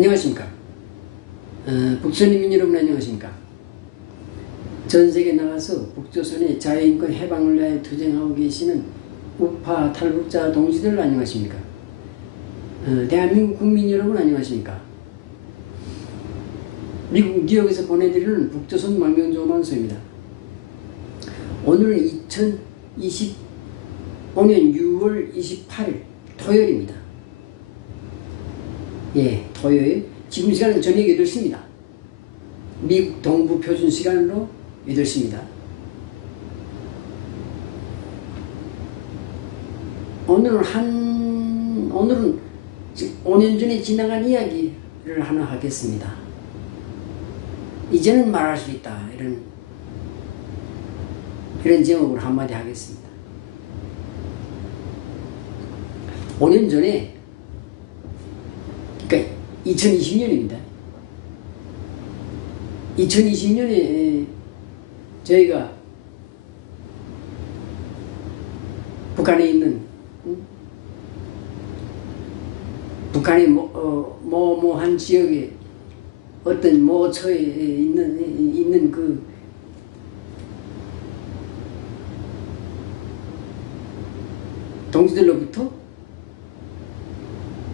안녕하십니까. 북선인민 여러분 안녕하십니까. 전세계 나가서 북조선의 자유인권 해방을 위하여 투쟁하고 계시는 우파 탈북자 동지들 안녕하십니까. 대한민국 국민 여러분 안녕하십니까. 미국 뉴욕에서 보내드리는 북조선 망명조만소입니다. 오늘은 2025년 6월 28일 토요일입니다. 예, 토요일. 지금 시간은 저녁 8시입니다. 미국 동부 표준 시간으로 8시입니다. 오늘은 5년 전에 지나간 이야기를 하나 하겠습니다. 이제는 말할 수 있다. 이런 제목으로 한마디 하겠습니다. 5년 전에, 그러니까 2020년입니다. 2020년에 저희가 북한에 있는 북한의 한 지역에 어떤 모처에 있는 그 동지들로부터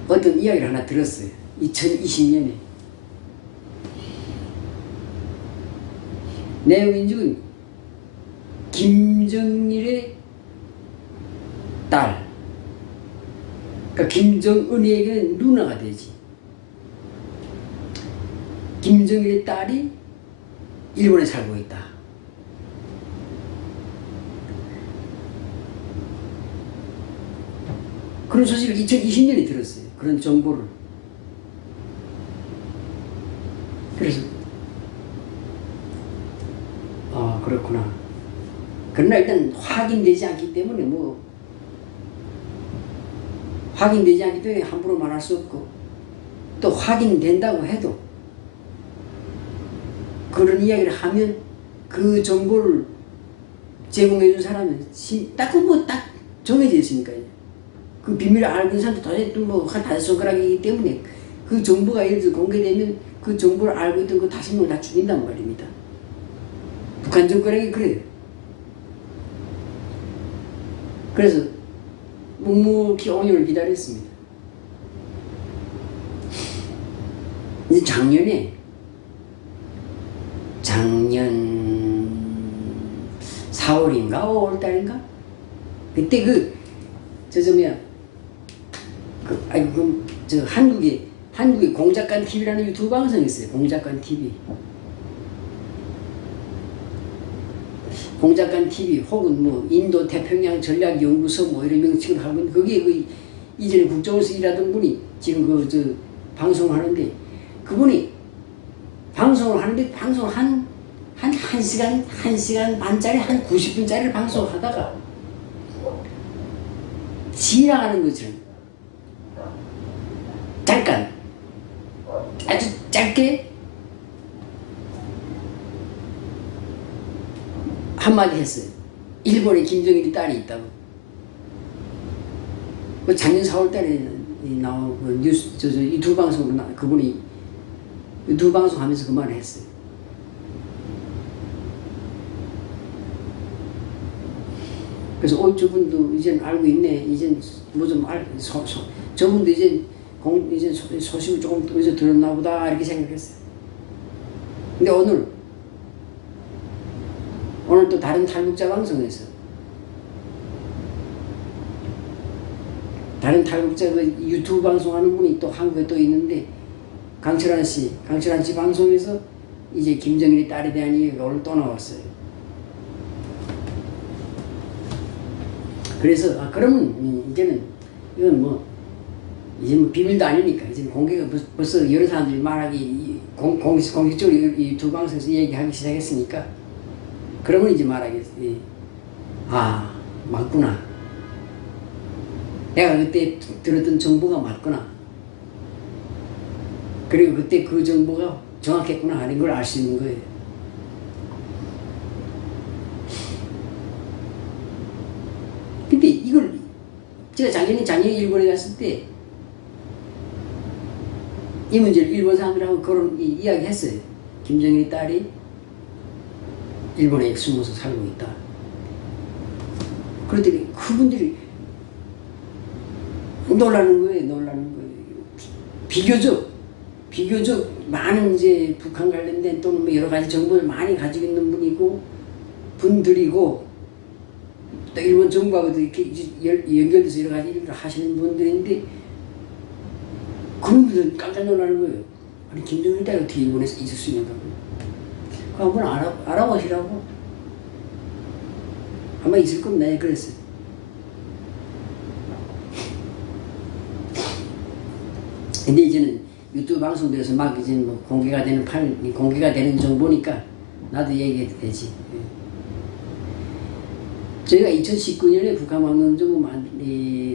어떤 이야기를 하나 들었어요. 2020년에. 내용인즉은 김정일의 딸, 그러니까 김정은이에게는 누나가 되지. 김정일의 딸이 일본에 살고 있다. 그런 소식을 2020년에 들었어요. 그런 정보를. 그래서 그렇구나. 그러나 일단 확인되지 않기 때문에 확인되지 않기 때문에 함부로 말할 수 없고, 또 확인된다고 해도 그런 이야기를 하면 그 정보를 제공해 준 사람은 딱 정해져 있으니까 그 비밀을 알고 있는 사람도 도대체 한 5손가락이기 때문에 그 정보가 예를 들어 공개되면 그 정보를 알고 있던 그 5명을 다 죽인단 말입니다. 북한 정권에게 그래요. 그래서 묵묵히 5년을 기다렸습니다. 이제 작년 4월인가 5월달인가 그때 한국에 공작관 TV라는 유튜브 방송이 있어요. 공작관 TV. 공작관 TV 혹은 인도 태평양 전략연구소 이런 명칭을 하고 있는데, 거기에 이전에 국정원에서 일하던 분이 지금 방송을 하는데, 그분이 방송을 하는데 방송을 한 1시간 반짜리 한 90분짜리를 방송을 하다가 지나가는 것처럼 잠깐 아주 짧게 한마디 했어요. 일본에 김정일이 딸이 있다고. 작년 4월달에 나온 그 뉴스 유튜브 방송으로 그분이 유튜브 방송하면서 그 말을 했어요. 그래서 저분도 이제 알고 있네. 이제 저분도 이제 소식을 조금 더 들었나 보다 이렇게 생각했어요. 근데 오늘 또 다른 탈북자 방송에서 다른 탈북자 유튜브 방송하는 분이 또 한국에 또 있는데, 강철한 씨 방송에서 이제 김정일의 딸에 대한 이야기가 오늘 또 나왔어요. 그래서 그러면 이제는 이건 이제 비밀도 아니니까 이제 공개가 벌써 여러 사람들이 말하기 공식적으로 이 두 방송에서 얘기하기 시작했으니까, 그러면 이제 말하겠지. 맞구나. 내가 그때 들었던 정보가 맞구나. 그리고 그때 그 정보가 정확했구나 하는 걸 알 수 있는 거예요. 근데 이걸 제가 작년에 일본에 갔을 때 이 문제를 일본 사람들하고 그런 이야기했어요. 김정일의 딸이 일본에 숨어서 살고 있다. 그랬더니 그분들이 놀라는 거예요. 비교적 많은 이제 북한 관련된 또는 뭐 여러 가지 정보를 많이 가지고 있는 분들이고 또 일본 정부하고도 이렇게 연결돼서 여러 가지 일을 하시는 분들인데 그분들은 깜짝 놀라는 거예요. 아니 김정일 딸이 어떻게 일본에서 있을 수 있는가? 그 한번 알아보시라고. 아마 있을 겁니다. 그랬어요. 근데 이제는 유튜브 방송들에서 막 이제 뭐 공개가 되는 정보니까 나도 얘기해도 되지. 저희가 2019년에 북한 방송정보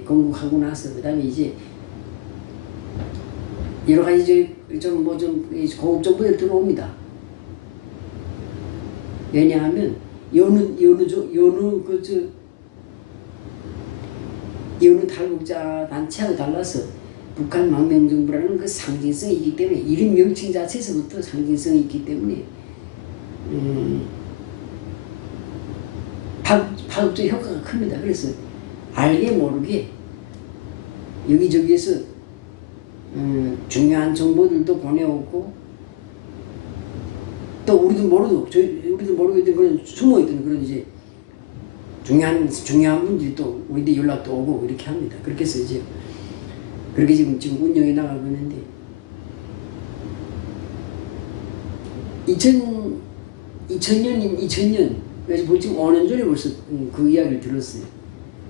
건국하고 나서 그다음에 이제 여러 가지 좀 고급 정보들 들어옵니다. 왜냐하면 여느 탈북자 단체하고 달라서 북한 망명정부라는 그 상징성이 있기 때문에 이름 명칭 자체에서부터 상징성이 있기 때문에 파급적 효과가 큽니다. 그래서 알게 모르게 여기저기에서 중요한 정보들도 보내오고 또 우리도 모르고 있던 그런 숨어있던 그런 이제 중요한 분들이 또 우리한테 연락도 오고 이렇게 합니다. 그렇게 해서 이제 그렇게 지금 운영해 나가고 있는데 2000년 그래서 지금 5년 전에 벌써 그 이야기를 들었어요.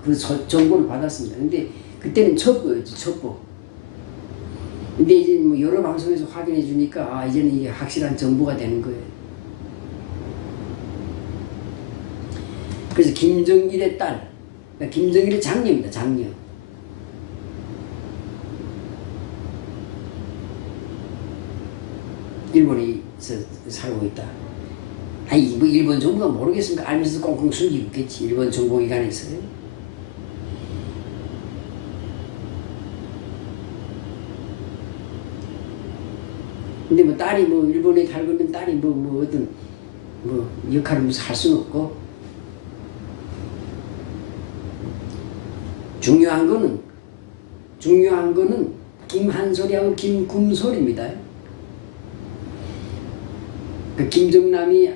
그 정보를 받았습니다. 근데 그때는 첩보였죠. 첩보. 근데 이제 뭐 여러 방송에서 확인해 주니까 아 이제는 이게 확실한 정보가 되는 거예요. 그래서 김정일의 딸, 그러니까 김정일의 장녀입니다. 장녀. 일본에 살고 있다. 아니 뭐 일본 정부가 모르겠습니까? 알면서도 꽁꽁 숨기고 있겠지. 일본 정보기관에서. 근데 뭐 딸이 뭐 일본에 살고 있는 딸이 뭐 어떤 뭐 역할을 무슨 할 수는 없고 중요한 거는 김한솔이하고 김금솔입니다. 그 김정남이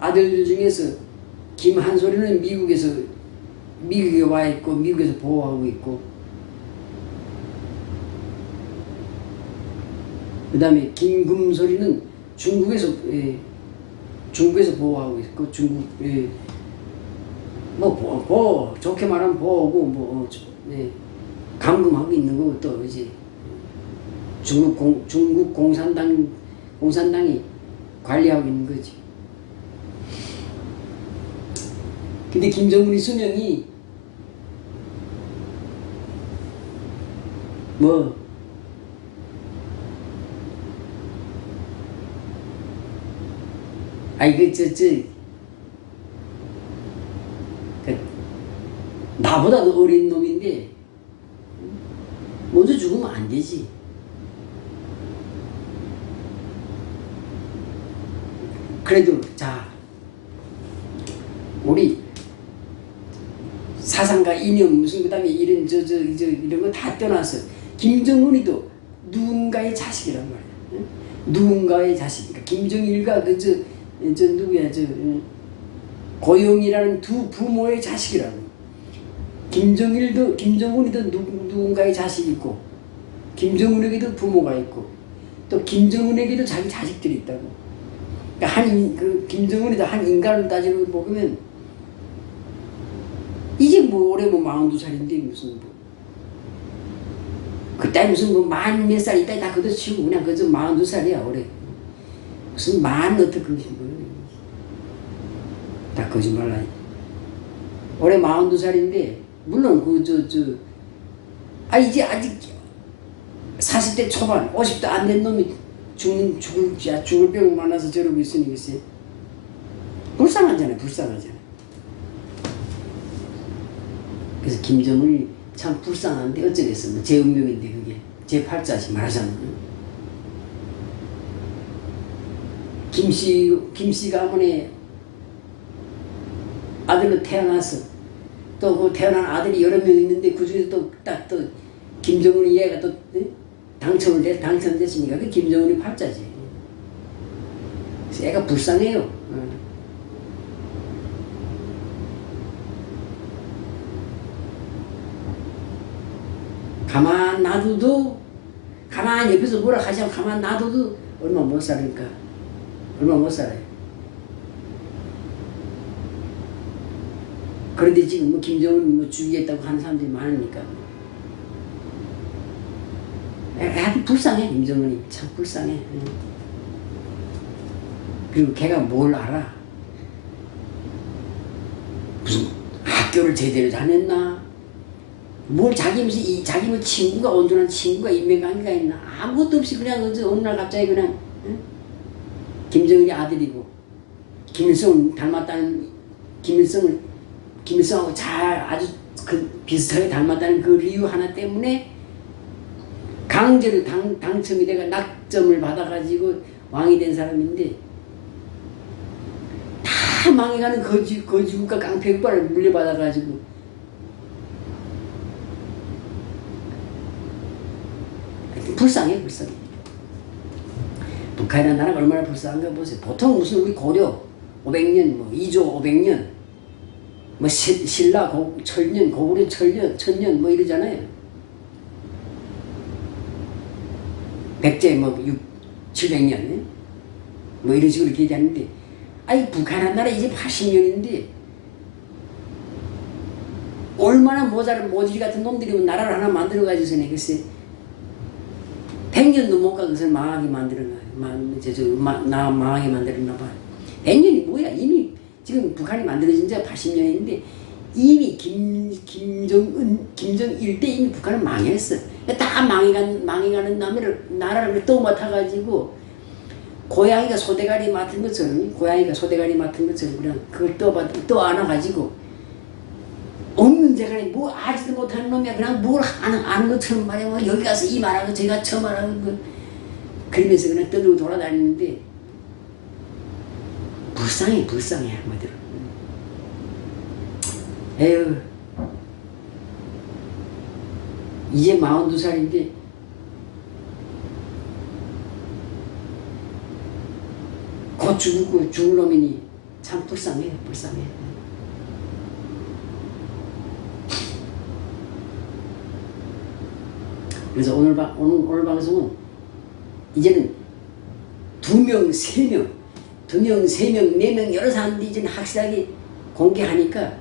아들들 중에서 김한솔이는 미국에 와 있고 미국에서 보호하고 있고 그 다음에 김금솔이는 중국에서 보호하고 있고 중국 뭐 좋게 말하면 보호하고 감금하고 있는 거고 또 이제 중국 공산당이 관리하고 있는 거지. 근데 김정은의 수명이 나보다도 어린 놈인데 먼저 죽으면 안 되지. 그래도 자 우리 사상과 이념 무슨 그다음에 이런 이런 거 다 떠나서 김정은이도 누군가의 자식이란 말이야. 응? 누군가의 자식. 그러니까 김정일과 누구야 고영이라는 두 부모의 자식이라고. 김정은이도 누군가의 자식이고 김정은에게도 부모가 있고 또 김정은에게도 자기 자식들이 있다고. 그러니까 김정은이도 한 인간을 따지고 보면 이제 뭐 올해 42살인데 무슨 그때 무슨 만 몇 살 있다 다 걷어치우고 그냥 그저 42살이야 올해. 무슨 만 어떻게 다 거짓말라. 올해 42살인데 물론 이제 아직 40대 초반 50대 안 된 놈이 죽을 병 많아서 저러고 있으니 글쎄 불쌍하잖아요. 그래서 김정은이 참 불쌍한데 어쩌겠어. 제 운명인데 그게 제8자지 말하자면. 김씨 가문에 아들로 태어나서 또 그 태어난 아들이 여러 명 있는데 그 중에서 또 김정은이 얘가 또 당첨됐으니까 그 김정은이 8자지. 그래서 애가 불쌍해요. 가만 놔둬도 가만히 옆에서 뭐라 하지 않고 가만 놔둬도 얼마 못 살으니까 얼마 못 살아요. 그런데 지금 뭐 김정은 뭐 죽이겠다고 하는 사람들이 많으니까 아주 불쌍해. 김정은이 참 불쌍해. 그리고 걔가 뭘 알아? 무슨 학교를 제대로 다녔나? 뭘 자기 뭐 친구가 온전한 친구가 인맥관계가 있나? 아무것도 없이 그냥 어느 날 갑자기 그냥 김정은이 아들이고 김일성을 닮았다는 김일성하고 잘 아주 비슷하게 닮았다는 그 이유 하나 때문에 강제로 당첨이 돼가 낙점을 받아가지고 왕이 된 사람인데 다 망해가는 거지국가 깡패국가를 물려받아가지고 불쌍해. 북한이라는 나라가 얼마나 불쌍한가 보세요. 보통 무슨 우리 고려 500년, 뭐 2조 500년, 뭐 신라 천년, 고구려 천년 뭐 이러잖아요. 백제 뭐 700년 뭐 이런 식으로 얘기하는데 아니 북한이라는 나라 이제 80년인데 얼마나 모질이 같은 놈들이 나라를 하나 만들어가지고서네 글쎄 100년도 못 가고서 망하게 망하게 만들었나 봐. 100년이 뭐야? 이미 지금 북한이 만들어진 지 80년인데 이미 김정일 때 이미 북한은 망했어. 다 망해가는 나라를 또 맡아가지고 고양이가 소대가리 맡은 것처럼 그냥 그걸 또 안아가지고 없는 재간에 뭐 알지도 못하는 놈이야. 그냥 뭘 아는 것처럼 말이야. 뭐 여기 가서 이 말하고 저기 저 말하고 그러면서 그냥 떠들고 돌아다니는데 불쌍해 한마디로. 에휴 이제 42살인데 곧 죽을 놈이니 참 불쌍해. 그래서 오늘 방송은 이제는 2명, 3명, 4명 여러 사람들이 이제는 확실하게 공개하니까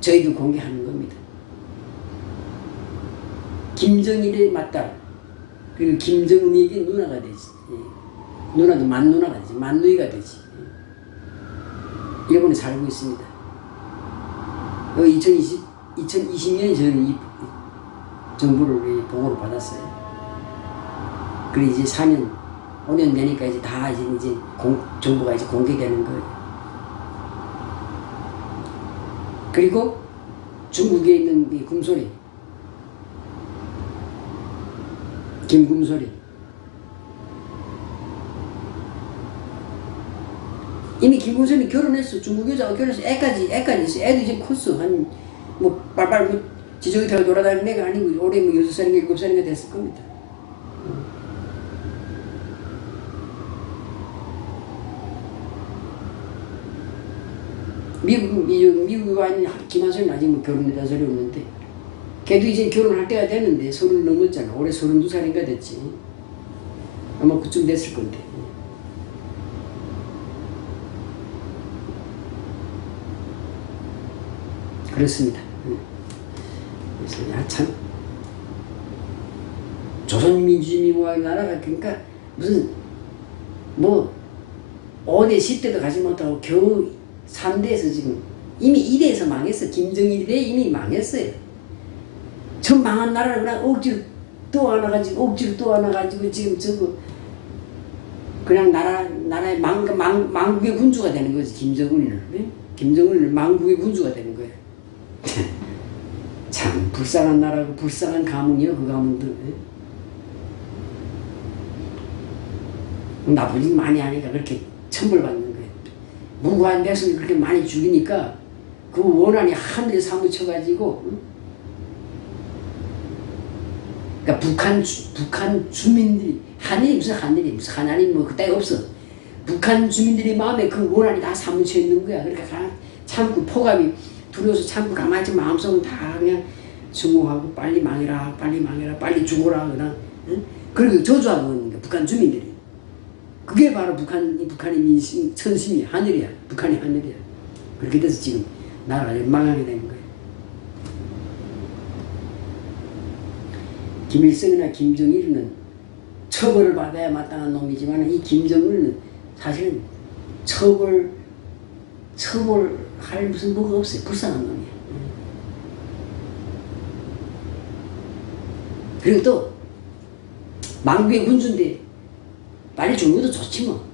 저희도 공개하는 겁니다. 김정일의 맞딸 그리고 김정은에게 누나가 되지. 누나도 만누나가 되지. 만누이가 되지. 일본에 살고 있습니다. 2020년에 저는 이 정보를 보고를 받았어요. 그래 이제 4년, 5년 되니까 이제 다 이제 정보가 이제 공개되는 거예요. 그리고 중국에 있는 이 금소리, 김금소리. 이미 김금소리 결혼했어. 중국 여자가 결혼해서 애까지 있어. 애도 이제 컸어. 뭐 빨빨 뭐 지저귀 타고 돌아다니는 애가 아니고 올해 뭐 6살인가 7살인가 됐을 겁니다. 미국 아닌 김한선은 아직 뭐 결혼했다는 소리 없는데 걔도 이제 결혼할 때가 되는데 30 넘었잖아. 올해 32살인가 됐지. 아마 그쯤 됐을 건데. 그렇습니다. 그래서 참 조선민주주의민국의 나라가 그러니까 무슨 뭐 5대 10대도 가지 못하고 겨우 3대에서 지금 이미 2대에서 망했어. 김정일이 이미 망했어요. 전 망한 나라를 그냥 억지로 또 안아가지고 지금 저거 그냥 나라의 망국의 군주가 되는 거지. 김정은을 망국의 군주가 되는 거야. 참 불쌍한 나라고 불쌍한 가문이요. 그 가문도. 나쁜 짓 많이 하니까 그렇게 천벌받는 거예요. 무고한 백성이 그렇게 많이 죽이니까 그 원한이 하늘에 사무쳐가지고, 그러니까 북한 주민들이, 하늘이 무슨 하나님 뭐 그따위 없어. 북한 주민들이 마음에 그 원한이 다 사무쳐 있는 거야. 그러니까 참고 포감이 두려워서 참고 가만히 마음속은 다 그냥 증오하고 빨리 망해라, 빨리 죽어라, 그냥. 응? 그리고 저주하고 있는 거야, 북한 주민들이. 그게 바로 북한의 민심, 천심이 하늘이야. 북한이 하늘이야. 그렇게 돼서 지금 나라가 망하게 된 거예요. 김일성이나 김정일은 처벌을 받아야 마땅한 놈이지만 이 김정은은 사실은 처벌할 무슨 뭐가 없어요. 불쌍한 놈이야. 그리고 또 망국의 군주인데 빨리 죽는 것도 좋지 뭐.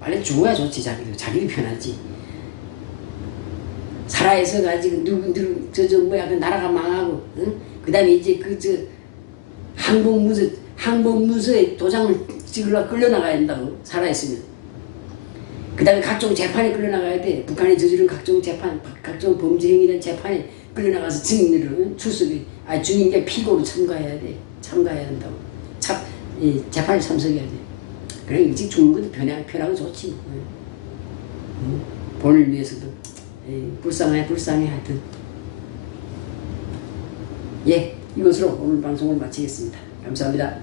빨리 죽어야 좋지. 자기도 편하지. 살아있어 가지고 뭐야 그 나라가 망하고, 응? 그 다음에 이제 항복문서에 도장을 찍으려고 끌려나가야 된다고. 살아있으면. 그 다음에 각종 재판에 끌려나가야 돼. 북한이 저지른 각종 재판, 각종 범죄 행위에 대한 재판에 끌려나가서 증인으로 증인과 피고로 참가해야 된다고. 재판에 참석해야 돼. 그래 일찍 죽는 것도 편하고 좋지. 본을 위해서도. 불쌍해 하여튼. 예, 이것으로 오늘 방송을 마치겠습니다. 감사합니다.